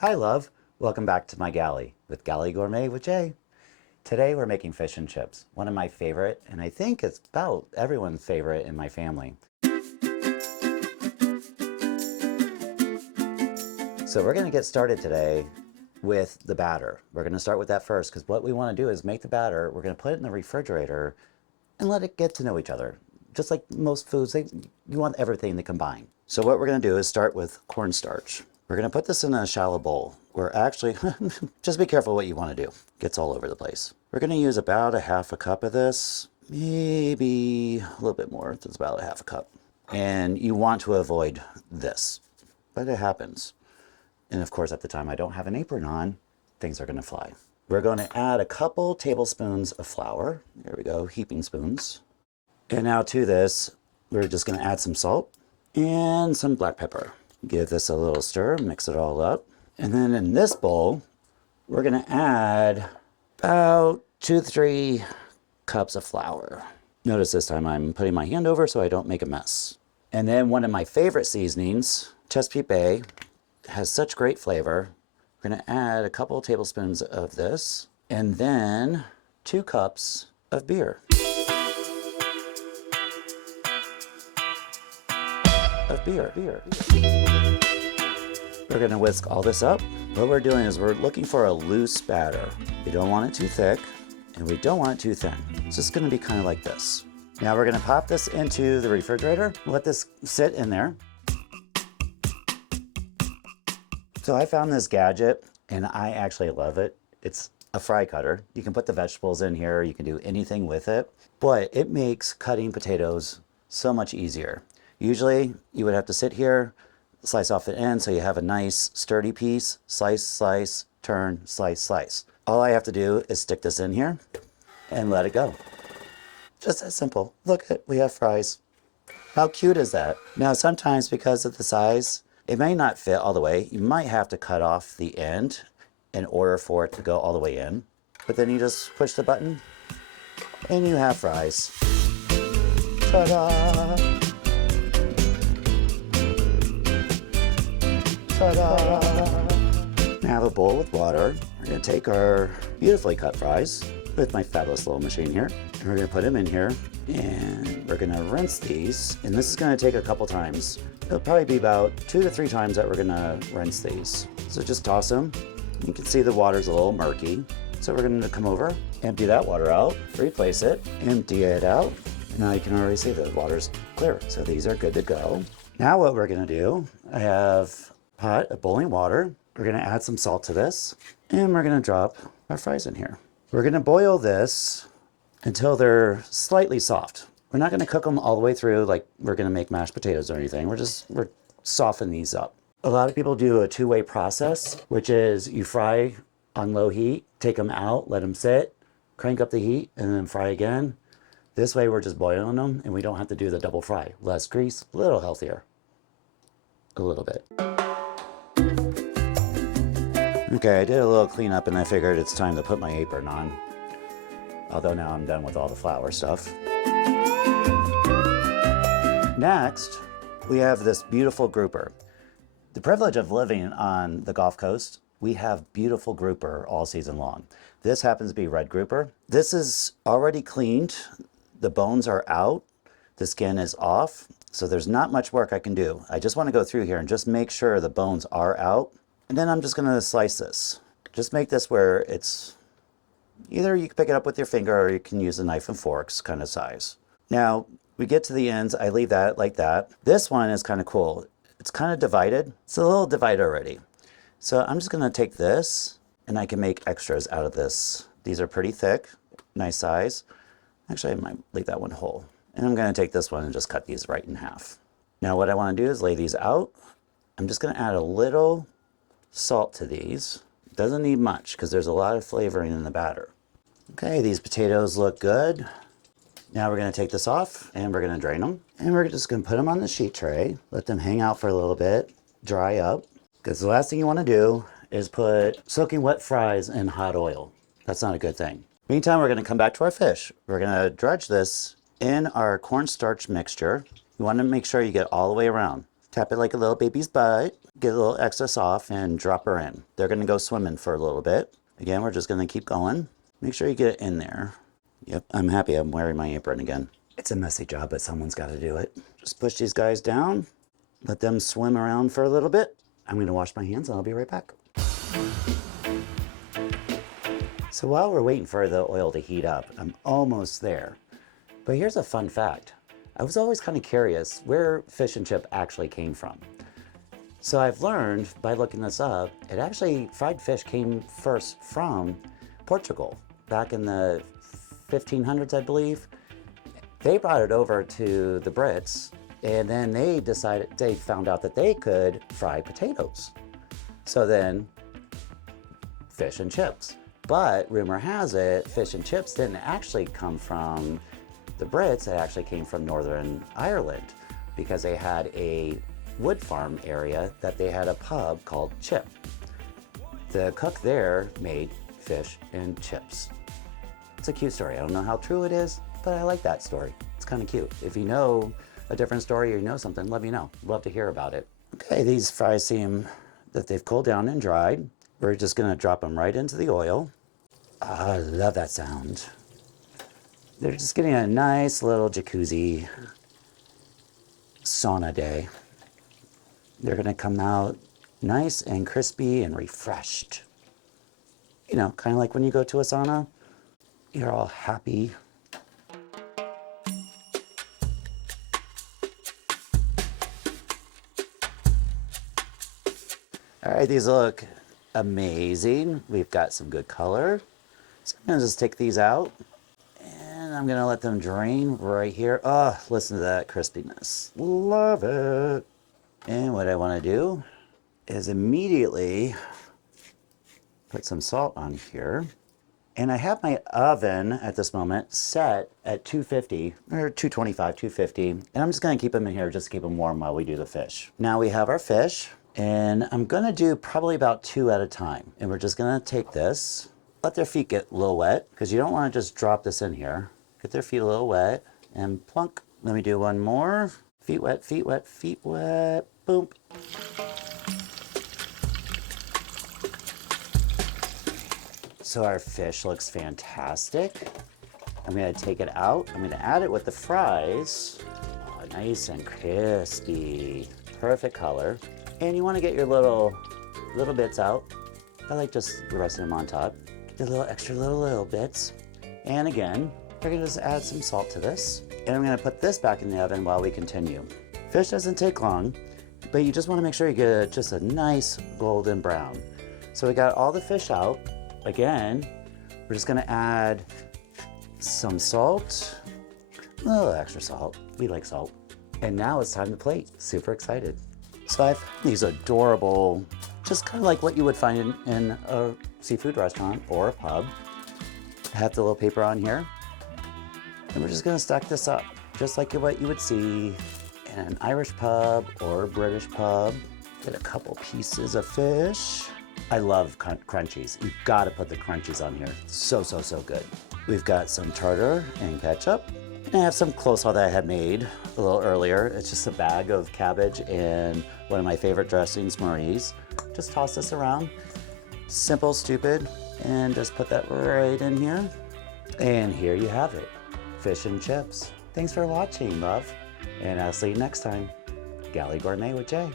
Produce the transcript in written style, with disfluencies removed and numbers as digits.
Hi, love. Welcome back to my galley with Galley Gourmet with Jay. Today we're making fish and chips, one of my favorite, and I think it's about everyone's favorite in my family. So we're going to get started today with the batter. We're going to start with that first because what we want to do is make the batter. We're going to put it in the refrigerator and let it get to know each other. Just like most foods, you want everything to combine. So what we're going to do is start with cornstarch. We're going to put this in a shallow bowl. We're actually, just be careful what you want to do. It gets all over the place. We're going to use about a half a cup of this, maybe a little bit more. It's about a half a cup. And you want to avoid this, but it happens. And of course, at the time I don't have an apron on, things are going to fly. We're going to add a couple tablespoons of flour. There we go, heaping spoons. And now to this, we're just going to add some salt and some black pepper. Give this a little stir, mix it all up. And then in this bowl, we're going to add about 2 to 3 cups of flour. Notice this time I'm putting my hand over so I don't make a mess. And then one of my favorite seasonings, Chesapeake Bay, has such great flavor. We're going to add a couple tablespoons of this and then 2 cups of beer. We're going to whisk all this up. What we're doing is we're looking for a loose batter. We don't want it too thick and we don't want it too thin. It's just going to be kind of like this. Now we're going to pop this into the refrigerator, let this sit in there. So I found this gadget and I actually love it. It's a fry cutter. You can put the vegetables in here. You can do anything with it, but it makes cutting potatoes so much easier. Usually you would have to sit here, slice off the end so you have a nice sturdy piece, slice, slice, turn, slice, slice. All I have to do is stick this in here and let it go. Just as simple. Look, we have fries. How cute is that? Now sometimes because of the size, it may not fit all the way. You might have to cut off the end in order for it to go all the way in. But then you just push the button and you have fries. Ta-da! Ta-da! Now I have a bowl with water. We're going to take our beautifully cut fries with my fabulous little machine here. And we're going to put them in here. And we're going to rinse these. And this is going to take a couple times. It'll probably be about 2 to 3 times that we're going to rinse these. So just toss them. You can see the water's a little murky. So we're going to come over, empty that water out, replace it, empty it out. And now you can already see the water's clear. So these are good to go. Now what we're going to do, I have pot of boiling water. We're going to add some salt to this and we're going to drop our fries in here. We're going to boil this until they're slightly soft. We're not going to cook them all the way through like we're going to make mashed potatoes or anything. We're softening these up. A lot of people do a 2-way process, which is you fry on low heat, take them out, let them sit, crank up the heat and then fry again. This way we're just boiling them and we don't have to do the double fry. Less grease, a little healthier. A little bit. Okay, I did a little cleanup and I figured it's time to put my apron on. Although now I'm done with all the flour stuff. Next, we have this beautiful grouper. The privilege of living on the Gulf Coast, we have beautiful grouper all season long. This happens to be red grouper. This is already cleaned. The bones are out. The skin is off. So there's not much work I can do. I just want to go through here and just make sure the bones are out. And then I'm just going to slice this. Just make this where it's either you can pick it up with your finger or you can use a knife and forks kind of size. Now we get to the ends. I leave that like that. This one is kind of cool. It's kind of divided. It's a little divided already. So I'm just going to take this and I can make extras out of this. These are pretty thick, nice size. Actually, I might leave that one whole. And I'm going to take this one and just cut these right in half. Now what I want to do is lay these out. I'm just going to add a little salt to these. Doesn't need much because there's a lot of flavoring in the batter. Okay, these potatoes look good. Now we're going to take this off and we're going to drain them. And we're just going to put them on the sheet tray. Let them hang out for a little bit, dry up. Because the last thing you want to do is put soaking wet fries in hot oil. That's not a good thing. Meantime, we're going to come back to our fish. We're going to dredge this in our cornstarch mixture. You want to make sure you get all the way around. Tap it like a little baby's butt. get a little excess off and drop her in. They're gonna go swimming for a little bit. Again, we're just gonna keep going. Make sure you get it in there. Yep, I'm happy I'm wearing my apron again. It's a messy job, but someone's gotta do it. Just push these guys down, let them swim around for a little bit. I'm gonna wash my hands and I'll be right back. So while we're waiting for the oil to heat up, I'm almost there. But here's a fun fact. I was always kind of curious where fish and chip actually came from. So I've learned by looking this up, it actually, fried fish came first from Portugal back in the 1500s, I believe. They brought it over to the Brits, and then they found out that they could fry potatoes. So then, fish and chips. But rumor has it, fish and chips didn't actually come from the Brits, it actually came from Northern Ireland because they had a wood farm area that they had a pub called Chip. The cook there made fish and chips. It's a cute story. I don't know how true it is, but I like that story. It's kind of cute. If you know a different story or you know something, let me know. Love to hear about it. Okay, these fries seem that they've cooled down and dried. We're just gonna drop them right into the oil. I love that sound. They're just getting a nice little jacuzzi sauna day. They're gonna come out nice and crispy and refreshed. You know, kind of like when you go to a sauna, you're all happy. All right, these look amazing. We've got some good color. So I'm gonna just take these out and I'm gonna let them drain right here. Oh, listen to that crispiness. Love it. And what I wanna do is immediately put some salt on here. And I have my oven at this moment set at 250 or 225, 250. And I'm just gonna keep them in here just to keep them warm while we do the fish. Now we have our fish and I'm gonna do probably about 2 at a time. And we're just gonna take this, let their feet get a little wet because you don't wanna just drop this in here. Get their feet a little wet and plunk. Let me do one more. Feet wet, feet wet, feet wet, boom. So our fish looks fantastic. I'm gonna take it out. I'm gonna add it with the fries. Oh, nice and crispy. Perfect color. And you wanna get your little bits out. I like just resting them on top. Get the little extra little bits. And again, we're gonna just add some salt to this. And I'm gonna put this back in the oven while we continue. Fish doesn't take long, but you just wanna make sure you get just a nice golden brown. So we got all the fish out. Again, we're just gonna add some salt, a little extra salt. We like salt. And now it's time to plate. Super excited. So I have these adorable, just kind of like what you would find in a seafood restaurant or a pub. I have the little paper on here. And we're just gonna stack this up, just like what you would see in an Irish pub or a British pub. Get a couple pieces of fish. I love crunchies. You've got to put the crunchies on here. So, so, so good. We've got some tartar and ketchup. And I have some coleslaw that I had made a little earlier. It's just a bag of cabbage and one of my favorite dressings, Marie's. Just toss this around. Simple, stupid. And just put that right in here. And here you have it. Fish and chips. Thanks for watching, love. And I'll see you next time. Galley Gourmet with Jay.